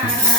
Bye.